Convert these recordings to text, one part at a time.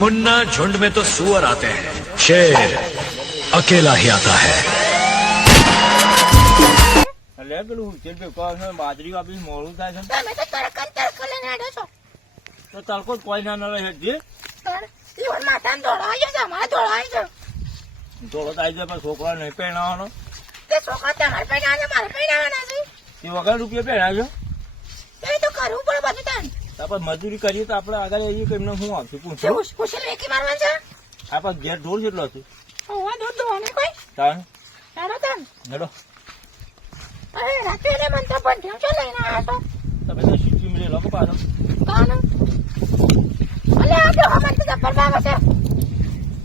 मुन्ना झुंड में तो सुअर आते हैं शेर अकेला ही आता है એટલે પેલું ઉચેર ભેગો છે બાજરી વાપી મોડું થાય છે તમે તો તડકા ને તડકો લઈને આડો છો તો તડકો જ કોઈ ના ન રહે જે તાર ઈવન માથામાં દોડાવી છે અમારે દોડાવી છે થોડો થાય છે પણ છોકરા નહીં પહેરાવાનો તે છોકરા તમારે પહેરાવે મારે પહેરાવાના છે એ વગર રૂપિયા પહેરાજો એ તો કરવું પડે બધું તાન આપણે મજૂરી કરીએ તો આપણે આગળ આવીએ કે એમને શું આવશે પૂછો. ઉછેર વેકી મારવાનું છે? આપણે ઘેર ઢોર જેટલો હતું હોવા દો દોને કોઈ? તાણ? તારો તાન નડો અરે રાતે એને મન તો બંધ્યો છે લઈને આ તો તમે તો શીખી મળે લોકો પાડો કાન અલે આ તો હમણ તો પર બાબા છે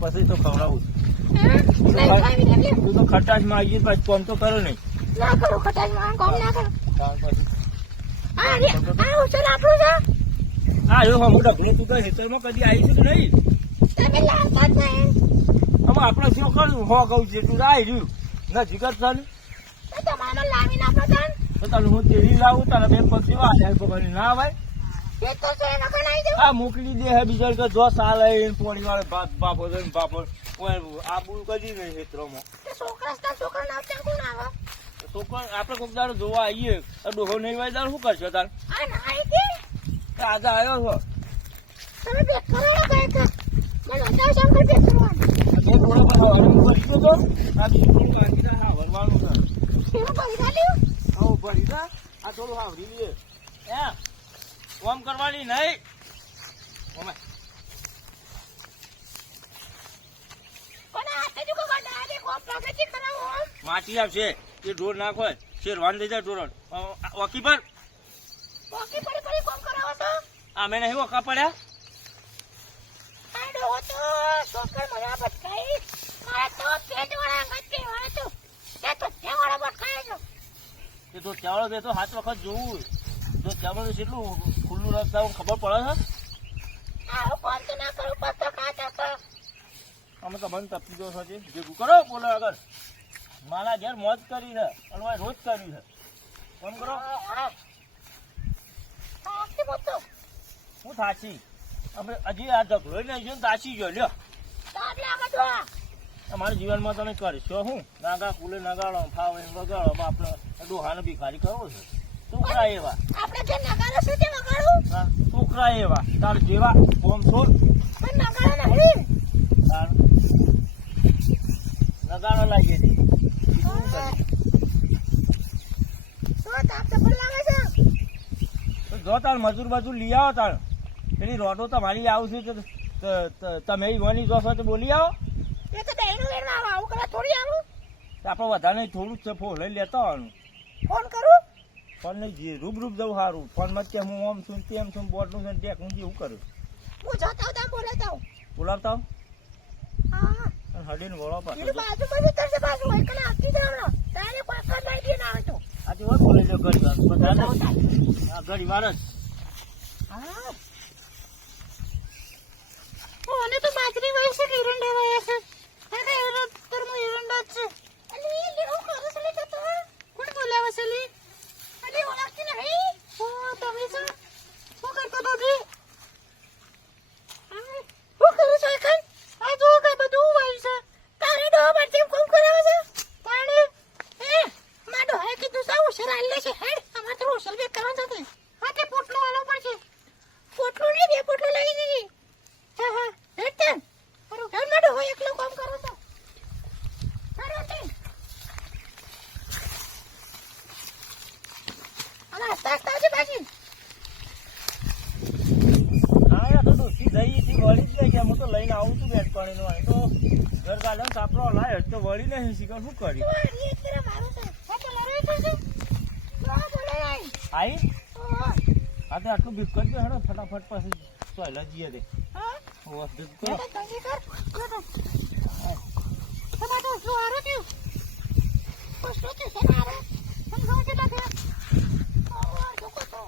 પછી તો ખવડાવું. તું તો ખટાશમાં આવીએ પછી કોમ તો કરો નહીં. ના કરો ખટાશમાં કોમ ના કરો. તાણ પછી? આ રે આ ઉછળ આપણું છે? હા જો હમું ડગલું તું કઈ હેતરમાં કદી આવી છે કે નહીં? હવે આપણે શું કર્યું? હો કહું તું આવી રહ્યું. નજીક જ છે તો તાન. તને હું તેડી લાવું તારા બે પક્ષી વાળા પકડી ના આવે આ મોકલી દે હે બીજા કે જો સાલ પોણી વાળે બાપ બાપો બાપો આ બુલ કદી નહીં ક્ષેત્રમાં તે છોકરા આપણે કોઈક દાડો જોવા આવીએ ડોહો નહીં વાય દાડો શું કરશો તાર? આ આજે આવ્યો છો? તમે બેક કરો ને મને શંકર બેક કરવાનું? કરી દો તો? આ બીજું થોડું હા છે ભરી દે આ થોડું હાવરી લઈએ એ કોમ કરવાની નહીં? ઓમે. કોમ માટી આવશે. એ ઢોર નાખો શેરવાન થઈ જાય ઢોરણ પર? બાકી પડી પડી કોમ કરાવો તો અમે નહીં વકા પડ્યા? આડો ડોહો તો છોકરા મને ભટકાઈ મારા તો પેટ વાળા અંગત કહેવાય તો. તે તો તે વાળા ભટકાઈ જો તે તો ચાવડો બે તો હાથ વખત જોવું જો ચાવડો કેટલું ખુલ્લું રસ્તા ખબર પડે છે? આવો કોમ તો ના કરું પણ તો કાચ હતો અમે તો બંધ તપી ગયો છે જે કરો બોલો આગળ. મારા ઘેર મોજ કરી છે અને રોજ કરી છે. ફોન કરો. હું થાચી. અમે હજી આ નહીં છે ને તાચી ગયો લ્યો. તમારા જીવનમાં તમે કરશો હું નાગા કુલે નગાડો ફાવે વગાડો. આપણે ડોહાને ભિખારી કરવો છે. છોકરા એવા. આપણે જે નગારો છે તે વગાડું? હા, છોકરા એવા. તાર જેવા કોમ છોડ. પણ નગારો નહીં. તાર નગાડો લાગીએ છે બીજું શું કરીએ? તો તાપ તો પણ લાગે છે તો તાર મજૂર મજૂર લઈ આવો તાર. પેલી રોડો તમારી તો- તો તમે ઈ વાની જોશો તો બોલી આવો. એ તો દહીંનું વેણવા આવો આવું કરે થોડી આવું? આપણે વધારે થોડું જ છે ફોન લઈ લેતા આવવાનું ફોન કરું? ફોન નહીં જે રૂબ રૂબ જવું સારું ફોનમાં કે હું આમ છું તેમ છું બોટલું છે ટેક હું જેવું કરું. હું જતા હતા બોલાતા હું બોલાવતા આવો? હા. હડીને વળો પાછો. બાજુ બાજુ તરસે બાજુ. હોય કને આપતી હમણાં તારે પાછળ મારી દે ના હોય તો. આજે વાત બોલે છે ઘડી વાર બધા. આ ઘડી વાર જ. હા. ઓને તો બાજરી વહી છે કે એરંડા વહી છે? અરે એરંડા તર મો એરંડા જ છે. અલી એ લેવું કરે છે? લે તો કોણ બોલાવે છે લી ઓળખતી નહીં? ઓ તમે છો? શું કરતો તો જી હા, શું કરું છો કઈ આ જો કઈ બધું વહી છે તારે ડો બાજરી કોમ કરાવે છે પાણી એ માડો હે લે છે હેડ. અમાર તો રોશલ બે કરવા છે હા તે પોટલો આલો પડશે પોટલો નહીં બે પોટલો લઈ જઈએ હા હા. હેડ તે. અરે હેડ નડો હોય એકલો કામ કરો તો. અરે તે અલા હસતા હસતા આવજે તો લઈને આવું છું બેટ પાણીનું અહીં તો ઘર ગાલે સાપડો લાય તો વળી નહીં શીખર શું કર્યું આઈ? હા તો આટલું બીક કરજો હેડો ફટાફટ પછી ચોયલા જઈએ દે. હા? ઓહ, બીક કરો. બાટો જો આરો થયું. પોસ્ટો છે છે આરો ગાવ કેટલા થયા ઓ જોકો તો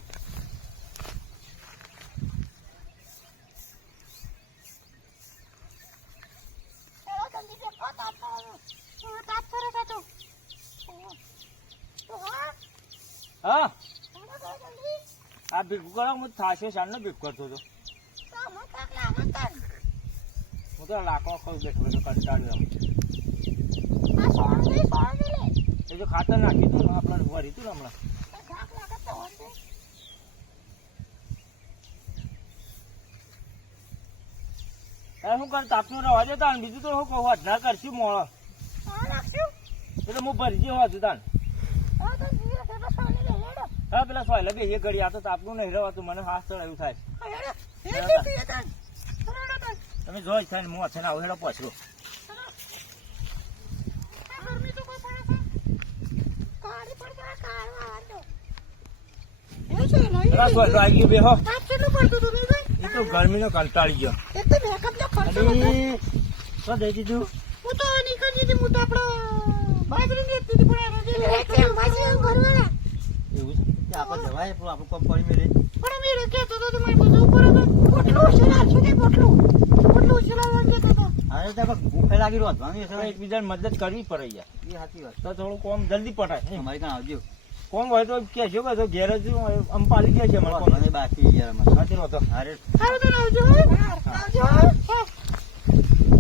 એવો તંગી કે પત આપતો ઓ તાપ કરે છે તો તો હા હા? આ ભીખ કરો હું થાશે શાનનો ભીખ કરતો હતો. હું હું તો લાકડો ખાઈ બેઠો તો કંટાળ્યો એ જો ખાતર નાખી હતું આપણે ભરી હતું હમણાં. તો તારે શું કર તાપનું રહેવા દે બીજું તો શું કહું ના કરશું મોળો એટલે હું ભરી જેવો હતું છે તો સોને લે હેડો હા પેલા સોય લગે એ ઘડી આ તો તાપનું નહીં રહેવાતું મને હાથ ચડ એવું થાય તમે જોઈ છે ને હું છે ને આવું હેડો પછરો ગરમી ગરમીનો કંટાળી ગયો. નો શું દઈ દીધું. હું તો નીકળી દીધી હું તો આપણો બાજરી ની હતી પણ છે આપણે જવાય પણ આપણે કોમ પડી મેલે. પણ અમે એને કહેતો તો મારે બધું ઉપર પોટલું ઉછેલા છે કે પોટલું? પોટલું ઉછેલા કહેતો હતો અરે તો ભૂખે લાગી રહ્યો ભાંગી હવે એકબીજાને મદદ કરવી પડે યાર. એ સાચી વાત. તો થોડું કોમ જલ્દી પટાય. અમારી કાં આવજો. કોમ હોય તો કહેજો કે તો ઘેર જ અંપાલી પાલી ગયા છે મારા કોમ. બાકી યાર અમારે. સાચી વાત અરે સારું તો આવજો આવજો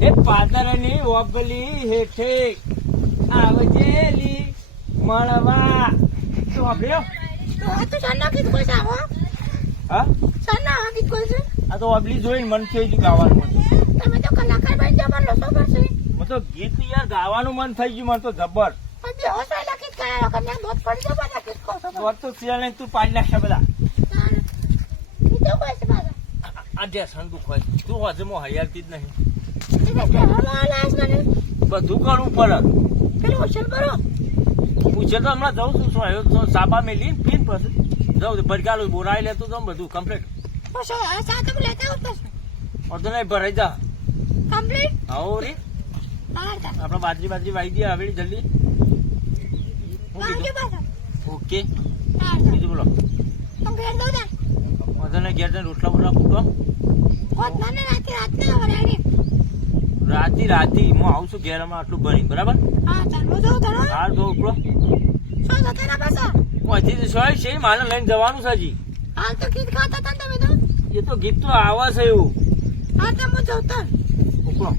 એ પાતરની ઓગલી હેઠે આવજેલી મળવા. તો આ તો સાંજના ગીત કોઈ આવો. હા? સાંજના ગીત કોઈ છે આ તો ઓબલી જોઈને મન થઈ ગયું ગાવાનું મન. તમે તો કલાકાર બની જાવ મને લોસો પડશે. મને તો ગીત યાર ગાવાનું મન થઈ ગયું મને તો જબર. તો નહીં તું પાડી નાખશે બધા. તારે. ગીતો કોઈ છે મારા. આ ધ્યાન દુખ હોય તું હજુ મો હરિયાળતી જ નહીં. બધું કરવું પડે પેલું હોશિયાર કરો. પૂછે તો હમણાં જઉં છું શું આવ્યો સાબા મેલી પછી. જાઉં ભરગાલું બોરાઈ લેતો તો બધું કમ્પ્લીટ બસ આ સાથે લેતા આવું બસ અડધો નહીં ભરાઈ જા. કમ્પ્લીટ આવો રે. આપણે બાજરી બાજરી વાઈ દે હવે જલ્દી. ઓકે. બીજું બોલો. તમે ઘેર જઈને રોટલા બોટલા ફૂટો. રાતે રાતી હું આવું છું ઘેર આટલું ભરી બરાબર? હા જો ઉપડો. હજી સોય છે મારે લઈને જવાનું છે હજી. હા તો ગીત ખાતા હતા તમે તો? એ તો ગીત તો આવા છે એવું. હા તો હું તાર ઉપડો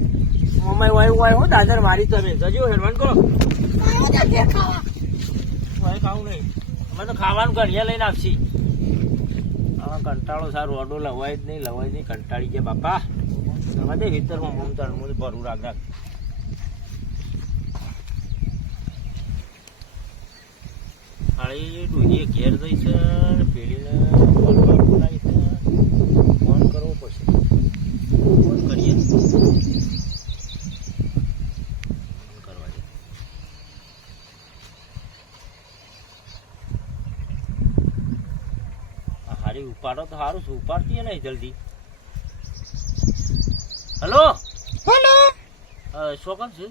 મમ્મી વાય વાય હો દાદર મારી તમે. જજો હેરવાન કરો. આવ્યો તો ઘેર ખાવા. વાય ખાવું નહીં. અમે તો ખાવાનું ઘરે લઈને આપશી આમાં કંટાળો સારું ઓડો લવાય જ નહીં લવાય જ નહીં. કંટાળી ગયા બાપા. એમાં દે હું મમતા હું ભરું રાખ રાખ હાળી ડોહીએ ઘેર જઈ છે પેઢીને બોલાવી છે. ફોન કરવો પડશે. ફોન કરીએ. ફોન કરવા દે. હારી ઉપાડો તો સારું છે. ઉપાડતી નહીં જલ્દી. હલો? હેલો? શોકન છે?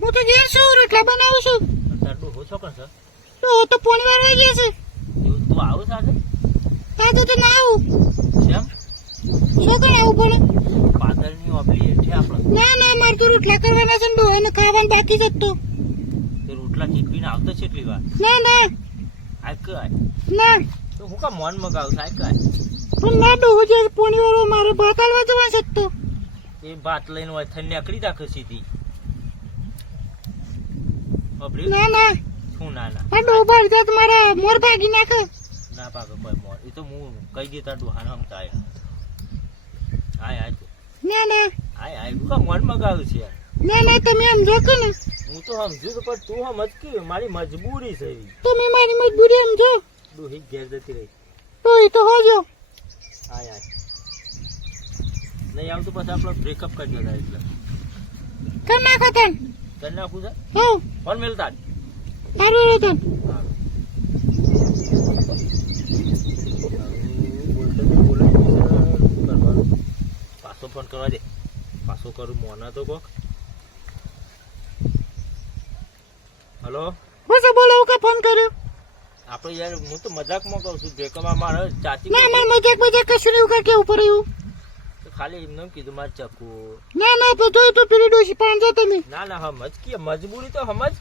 હું તો ઘેર છું રોટલા બનાવું છું. તારું ડોહો શોકન છે? તો તો પોણી વારવા ગયા છે. તું આવું સાથે? આ તો તો ના આવું. કેમ? શું કરે આવું પડે પાતળની ઓબલી એટલે આપણે. ના ના મારે તો રોટલા કરવાના છે ને ડોહાને ખાવાનું બાકી છે તો. તે રોટલા ટીપીને આવતો છે એટલી વાર? ના ના. આ કાય. ના. તો હું કા મન મગાવું આ કાય. પણ ના ડોહો જે પોણી વાળો મારે ભાત આલવા જવા છે તો. એ ભાત લઈને હોય થઈને નીકળી રાખે સીધી ના ના. શું ના ના? બહાર જાય તો મારા મોર ભાગી નાખે. ના કોઈ મોર. એ તો હું કઈ દેતા ડોહાને સમતા આય આય ના ના. આય આય. હું મન મગાવું છે યાર. ના ના તમે સમજો કે ને. હું તો સમજુ તો પણ તું સમજ કે મારી મજબૂરી છે તમે મારી મજબૂરી સમજો ડોહી ઘેર જતી રહી. તો એ તો હોજો આય આય. નહીં આવતું પછી આપણો બ્રેકઅપ કરી દેતા એટલે. કર નાખો તન કરી નાખું છે? હો. ફોન મેલતા? જ. સારું રહ્યો તન પાછો ફોન કરવા દે પાછો કરું મોના તો કોક હલો બસ બોલો કા ફોન કર્યો આપણે યાર હું તો મજાકમાં કહું છું બ્રેકઅપ મારે ચાચી ના મારે મજાક મજાક કશું નહીં કે કેવું ઉપર એવું તો ખાલી એમને એમ કીધું મારે ચકુ ના ના તો જોયું તો પીરી ડોસી પણ જો તમે ના ના સમજ કે મજબૂરી તો સમજ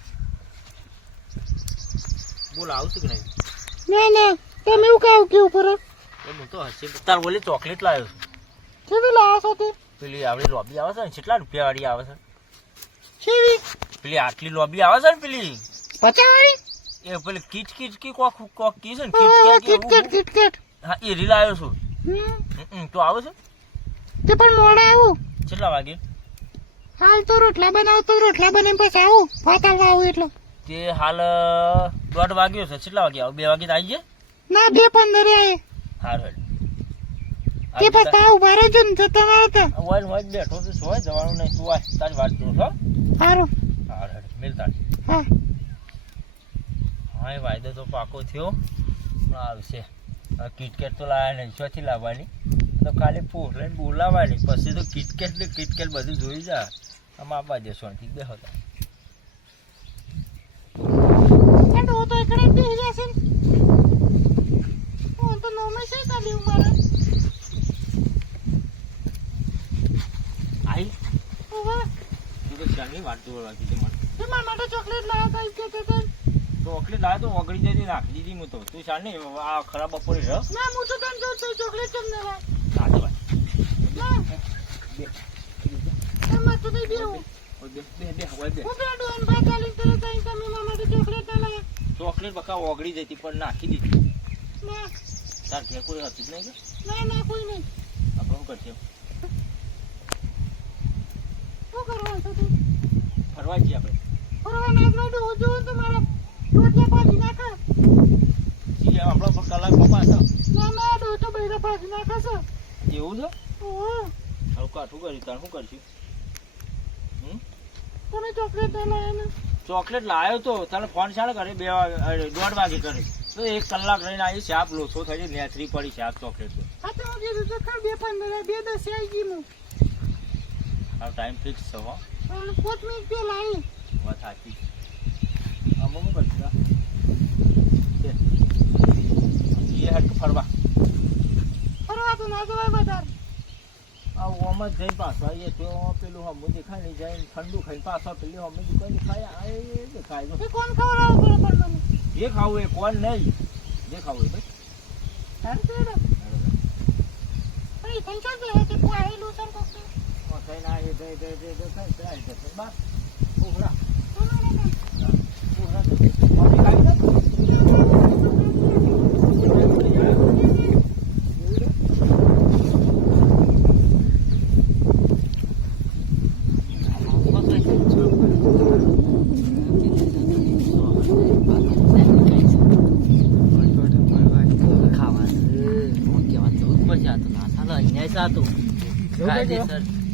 બોલ આવશું કે નહીં? ના ના તમે એવું કાવ કેવું ઉપર હું તો હસી તાર બોલી ચોકલેટ લાવ્યો છું. કેવી લાવો છો તે? પેલી આપણી લોબી આવે છે ને કેટલા રૂપિયા વાળી આવે છે? કેવી? પેલી આટલી લોબી આવે છે ને પેલી? પચાવાળી? એ પેલી કીચ કીચ કી કોક કોક કી છે ને હા, કીચ કિટકેટ કિટકેટ હા એ રીલ આવ્યો છું. હમ, હમ, તો આવે છે? તે પણ મોડે આવું. કેટલા વાગે? હાલ તો રોટલા બનાવ તો રોટલા બનાવીને પછી આવું. ભાત આવવા આવું એટલે. તે હાલ દોઢ વાગ્યો છે. કેટલા વાગ્યા બે વાગે તો આવી જાય ના બે પંદર. આવે હારું હેડ. તે પછી આ ઊભા રહેજો ને જતા ના હતા મોબાઈલ મોજ બેઠો તો સોય જવાનું નહીં. તું આ તારી વાત કરું છો સારું હારું. હેડ. મિલતા હા. હા વાયદો તો પાકો થયો. પણ આવશે. આ કિટકેટ તો લાવ્યા નહીં. છથી લાવવાની? તો ખાલી ફૂટ લઈને બોલાવવાની. પછી તો કિટકેટ ને કિટકેટ બધું જોઈ જા. આમાં આપવા દેશો ઠીક બે હતા પણ તો તો એકડે જ બેસી જશે ને. હું તો નોમે છે કાઢ્યું મારે. આઈ. ઓહો તું તો ચાલની વાત જોડવા કીધી મને. તે મારા માટે ચોકલેટ લાવ્યા હતા કે તે ચોકલેટ લાવે તો ઓગળી જતી નાખી દીધી હું તો. તું ચાલ નહીં આ ખરાબ બપોરે રહ ના હું તો તને જોઉં છું ચોકલેટ તમને લાવ સાચી વાત. ના. બે. તો નહીં દેવું બે બે બે હવે બે હું પેલા એમ ભાત ચાલી તરત આવીને તમે મારા માટે ચોકલેટ ના લાવ્યા ચોકલેટ બકા ઓગળી જતી પણ નાખી દીધી. તાર ઘેર કોઈ હતું જ નહીં કે? ના ના કોઈ નહીં. આપણે શું કરશે? શું કરવાનું છે તું? ફરવા જઈએ આપણે. ફરવા ના જ માટે હું જોઉં તો મારા રોટલા પાછી નાખે. જઈએ આપણા પર કલાકમાં પાછા ના ના ડો તો બૈરા પાછી નાખે છે. એવું છે? ઓહો હવે કાઠું કર્યું. તાર શું કરશું? તમે ચોકલેટ ના લાવ્યા ને? ચોકલેટ લાવ્યો તો તને ફોન શાણે કરે બે વાગે દોઢ વાગે કરે. તો એક કલાક રહીને આવી શાપ લોથો થઈ જાય નેથરી પડી શાપ ચોકલેટ. તો હા તો ખર બે પંદર બે દસ આવી ગઈ હું. ટાઈમ ફિક્સ છે હો. પાંચ મિનિટ પેલા આવી વાત સાચી આમાં શું કરશું? બે. જઈએ ફરવા. ફરવા તો ના જવાય વધારે. ઓમ જ જઈને પાછો આવીએ તો પેલું હમું દેખાય નહીં જાય ઠંડુ ખાઈને પાછો પેલી હમું દુકાન દેખાય આ દેખાય એ કોણ ખવડાવવું પણ મને જે ખાવું એ કોણ નહીં? જે ખાવું એ ભાઈ. સારું છે થઈ હે કે કોઈ આવેલું છે કોક ને. એ જઈ કઈ કઈ જશે બસ ઉભરા ના, ના, ના, ના. ઉભરા જશે કોફી ખાવી છે?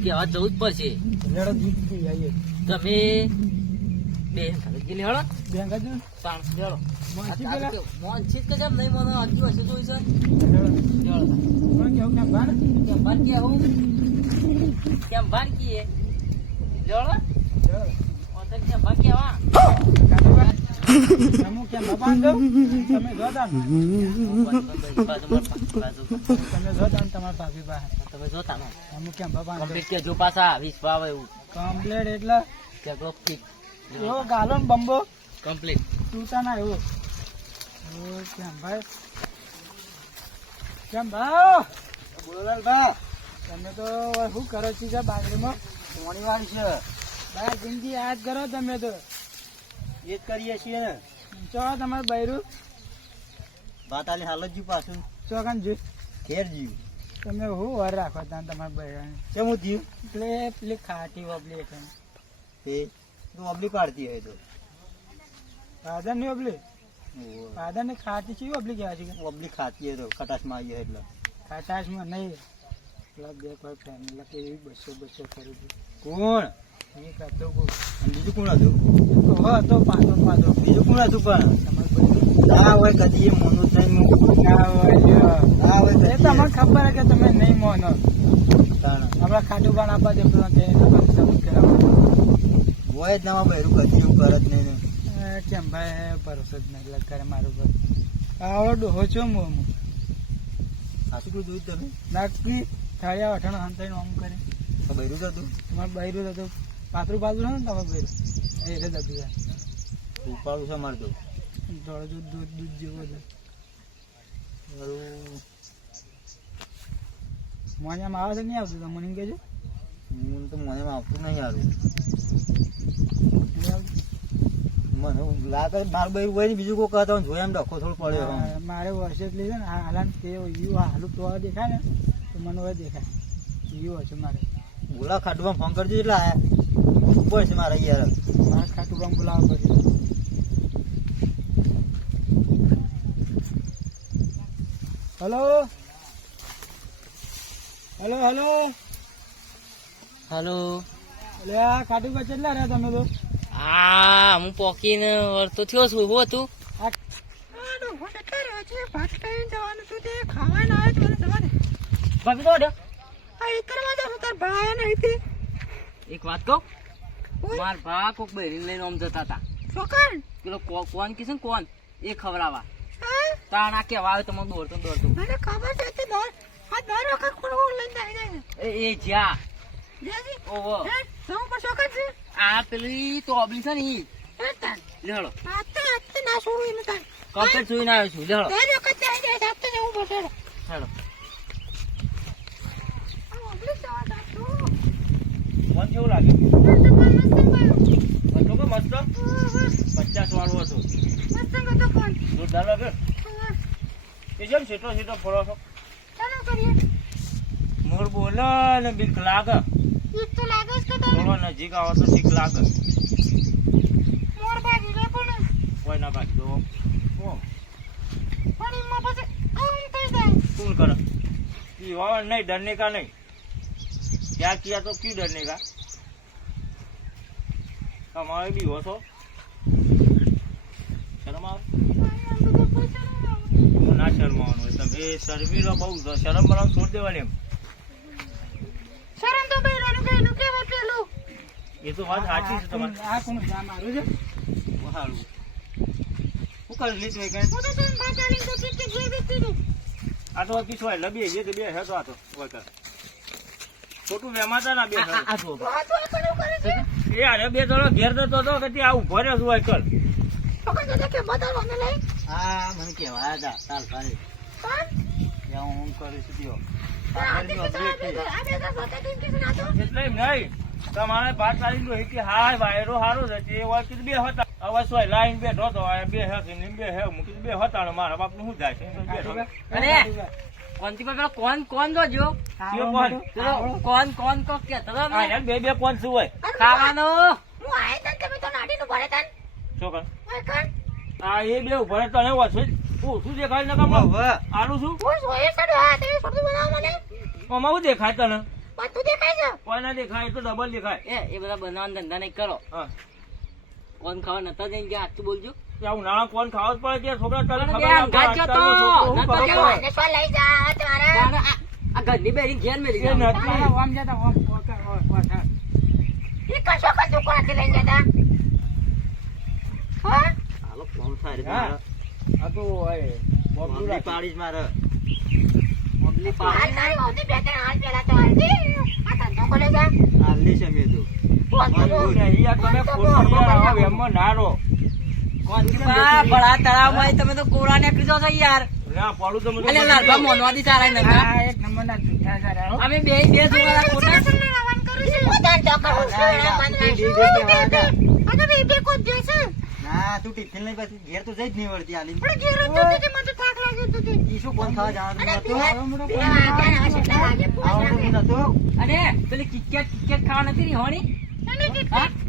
કેવા જવું જ પડશે તમે બે ગયેલી હળો તાણ લેડો મોનસીત કે કેમ નહીં મને હજુ હશે જોઈ છે લેડો કેમ ભાન કે હું? કેમ ભાન કીએ લેડો ઓતર કેમ ભાન કેવા તમે જોતા નો કમ્પ્લીટ કે જો પાછા વીસ ભાવ કમ્પ્લેટ એટલે? એવો ગાલો ને બંબો? કમ્પ્લીટ તૂટા ના એવો કેમ ભાઈ? કેમ ભાઈ? બોલાલ ભાઈ તમે તો શું કરો છો? બાજરીમાં? સોની વાળી છે. ભાઈ જિંદગી યાદ કરો તમે તો. એ જ કરીએ છીએ ને? ચો તમારે બૈરું? બાતાલી હાલ જ જ્યું પાછું. ચોકન જો ઘેર જ્યું તમે હું વાર રાખો તા તમારે બૈરાને? કેમ હું જ્યું એટલે પેલી ખાટી વબલી એટલે. એ તું વબલી પાડતી હોય તો. ફાધરની વબલી. ફાધરની ખાટી છે વબલી કહેવાય છે વબલી ખાતી હોય તો ખટાશમાં આવી એટલે. ખાટાશમાં નહીં. પેલા બે કોઈ ફેમિલી બસો બસો કરી કોણ? બીજું કોણ હતું તો હતો પાછો પાછો બીજું કોણ હતું પણ બૈરું ના હોય કદી મોનું નહીં ના હોય. ના હોય તમને ખબર કે તમે નહીં મોનો. આપણા ખાટું પણ આપવા દે પેલા કે હોય જ ના બહેરું કદી એવું કરે જ નહીં કેમ ભાઈ ભરોસો જ નહીં કરે મારું પર આવડો ડોહો છો મો મો સાચું જોયું તમે નાખી થાળિયા અઠાણું હંતાઈ આમ કરે તો બહેરું જ હતું તમારું બૈરું હતું પાતળું પાતળું ને તમારું બૈરું એ રે જતું જાય. ઉપાડું છે મારે તો. થોડો દૂધ દૂધ દૂધ જેવો છે. મારું મોજામાં આવે છે નહીં આવતું? તમને એમ કહેજો. હું તો મને આવતું નહીં હારું. મને લાગે મારું ભાઈ હોય બીજું કોઈ કહેતો જોયા એમ ડખો થોડો પડ્યો મારે વર્ષે જ લીધે ને હાલાન તે યુ હાલું તો દેખાય ને તો મને હવે દેખાય. યુ હશે મારે. બોલા ખાટુમાં ફોન કરજો એટલે આયા ઉપર છે મારા યાર મારે ખાટું બોલાવો પડશે. હલો? Hello hello? હલો. એટલે આ ખાટું કા કેટલા રહ્યા તમે તો? આ હું પોકીને વળતો થયો છું. હું તે ખાવાના આવે તો મને જવા દે ભાભી તો. આ જાઉં તાર ભાઈ નહીં તે એક વાત કહું. માર ભા કોક બહેરીને લઈને આમ જતા હતા છોકર? પેલો કોણ કીધું ને કોણ? એ ખવડાવવા. તાણા કેવા આવે તો મને દોડતો ને દોડતો. મને ખબર છે તે દર આ દર વખત કોણ લઈને આવી જાય એ જ્યાં. ઓહો. હે? પર છોકર છે? આ પેલી તો ઓબલી છે ને ઈ. લેડો આ તો આ તો ના છોડું એનું તાન કમ્પ્લીટ જોઈને આવ્યો છું. લેડો દર વખત આવી જાય આ તો જવું પડશે આ ઓબલી જવા દાતું મન કેવું લાગે? હતો કે મસ્ત? પચાસ વાળું હતું. જોરદાર લાગે? એ જેમ છેટો છેટો ફરો છો. મોર બોલે ને બીક લાગે. થોડો નજીક આવો તો બીક લાગે. કોઈ ના બાકી તો શું કરે? પીવા નહીં ડરને કા નહીં. ક્યાં ક્યાં તો ક્યુ ડરને કા તમારે બી હોશો. શરમ આવે ના શરમાવાનું હોય તમે શરમી લો બહુ શરમ બરાબર છોડી દેવાની એમ. શરમ તો બૈરાનું કહેલું કેવાય પેલું એ તો વાત સાચી છે તમારી. આ કોણ જા મારું છે? સારું શું કરી લીધું એ કાંઈ તો આ તો પીછો લબી જે તો બે હે તો આ તો. ખોટું વેમાતા ના બે આ- તો આ તો કરે છે એ અરે બે થોડો ઘેર જતો હતો કે આ ઊભો રહ્યો છું હોય કર છોકરા કે બતાવો ને લઈ. હા મને કહેવાય હતા ચાલ ભાઈ. હું? તો તો તો? એટલે એમ નહીં. તમારે પાસ ચાલી ગયો કે હા વાયરો સારો છે. એ વાત કીધું બે હતા. હવે શું લાઈન બેઠો હતો બે હે કે બે હે મૂકી બે હતા મારા મારા બાપનું શું જાય છે? તો કોનથી પર પેલો કોન કોન તો જો? કોન કોણ? કોણ કો કે તરત બે બે કોન શું હોય? ખાવાનો. હું આય તન તમે તો નાડીનું ભરે તન શું કર આ એ બે ઊભા તને ઓછું ઓછું દેખાય ને કામ આલું શું? હું સોય સડો હા તમે છોડું બનાવો મને. આમાં શું દેખાય તને? બધું દેખાય છે. કોઈ ના દેખાય એ તો ડબલ દેખાય. એ એ બધા બનાવવાનો ધંધા નહીં કરો. હા. કોણ ખાવા નતા જઈને ગયા? આટલું બોલજો. આવું નાણાં કોણ ખાવા પડે છોકરા તને ખબર લઈ જા તમારા. આ ઘરની બેરી ઘેર મેલી નથી. જતા. કશો કોણાથી લઈ જતા? હા? હાલો ફોન હા. આ તો મારે. હાલ પાડી. તારી વહુની બે ત્રણ હાલ પેલા તો હાલતી. આ ધંધો ખોલે છે? હાલી છે મેં તો. ફોન તો નહીં, તમે ના રહો. પા તળાવમાં તમે તો કોરા નીકળી છો યાર. અમે બે બે ખોટા? ના તું ટિફિન લઈ પછી ઘેર તો જઈ જ નહીં વળતી હાલી પણ ઘેર જ જતી હતી, મને થાક લાગ્યો હતો તે. ઈ કોણ ખાવા જવાનું અને પેલી કિટકેટ કિટકેટ ખાવા નથી ની હોણી? એને કેટલી-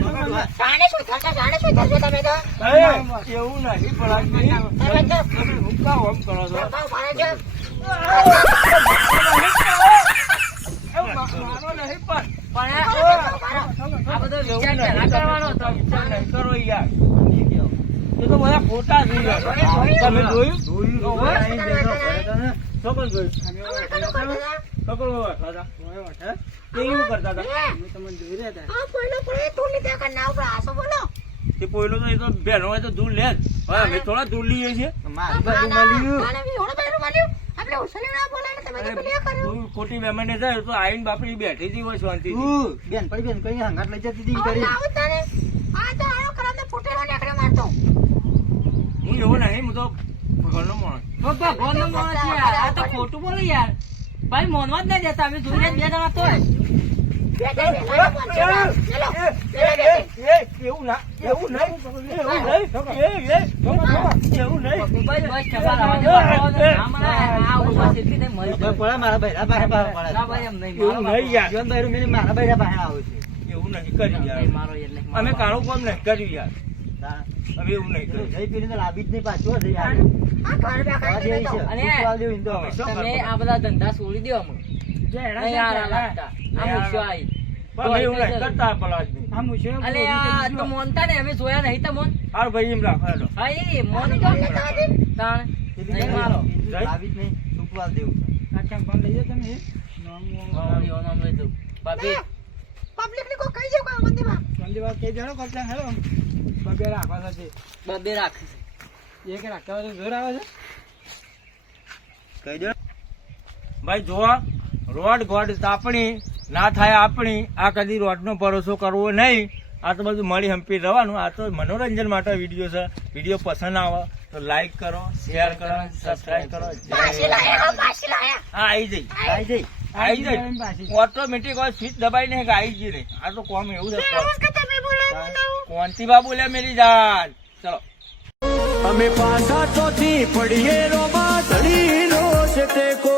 જાણે શું થશે, જાણે શું થશે તમે તો? એવું નહીં કરો છો? ખોટા થઈ ગયા. તમે જોયું? જોયું. કરતા હતા? કેવું કરતા હતા? તમને જોઈ રહ્યા હતા. આ કોઈનો કોઈ તું લીધા કે ના ઉપર આસો બોલો. તે પોયલો તો એ તો બેનો હોય તો દૂર લે જ. હવે અમે થોડા દૂર લઈએ છીએ. મારી બાજુ મળ્યું આપણે ઉછળી ના બોલે ને તમે તો પેલી કર્યું ખોટી મહેમાને જાય તો આઈન બાપડી બેઠી હતી હોય શાંતિ બેન પડી બેન કઈ હંગાટ લઈ જતી હતી કરી આવું તારે. આ તો આનો કરાને ફૂટેલો નીકળે મારતો. હું એવો નહીં હું તો ઘરનો માણસ. ભગવાનનો માણસ છે યાર. આ તો ખોટું બોલે યાર. ભાઈ મોનવા જ નહીં દેતા અમે જોઈને બે જણા બેટે એવું ના એવું નહીં એવું નહીં એવું નહીં. ના મરી બૈરા પાસે ના મારો બૈરું પાસે આવે છે એવું નહીં કર્યું અમે. કાળું કામ નહીં કર્યું યાર. હવે એવું નહીં પેલું જઈ પીને લાવી જ નહીં પાછું યાર. છે. તમે આ બધા ધંધા છોડી દો અમે. ભાભી પબ્લિક ને કોઈ કહી જાવ કોઈ મંદિરમાં? મંદિરમાં કહી દેજો કરતા હેલો. બબે રાખવા છે બબે રાખ એક રાખવા તો જોર આવે છે. કહી દો ભાઈ જોવા રોડ ગોડ તાપણી ના થાય આપણી આ કદી રોડનો ભરોસો કરવો નહીં. આ તો બધું મળી હંપી રહેવાનું આ તો મનોરંજન માટે વીડિયો છે. વીડિયો પસંદ આવે. તો લાઈક કરો શેર કરો સબસ્ક્રાઈબ કરો. હો, પાછી લાયા હા આવી જઈ. આઈ જઈ. આવી આવી. જઈ ઓટોમેટિક હોય સ્વિચ દબાઈ ને આવી જઈ રહી. આ તો કોમ એવું છે આવું કોંતી બાબુ બોલ્યા મેરી જાન? ચલો. અમે પાછા ચોથી પડીએ રોમાં ધડી નો છે તે કો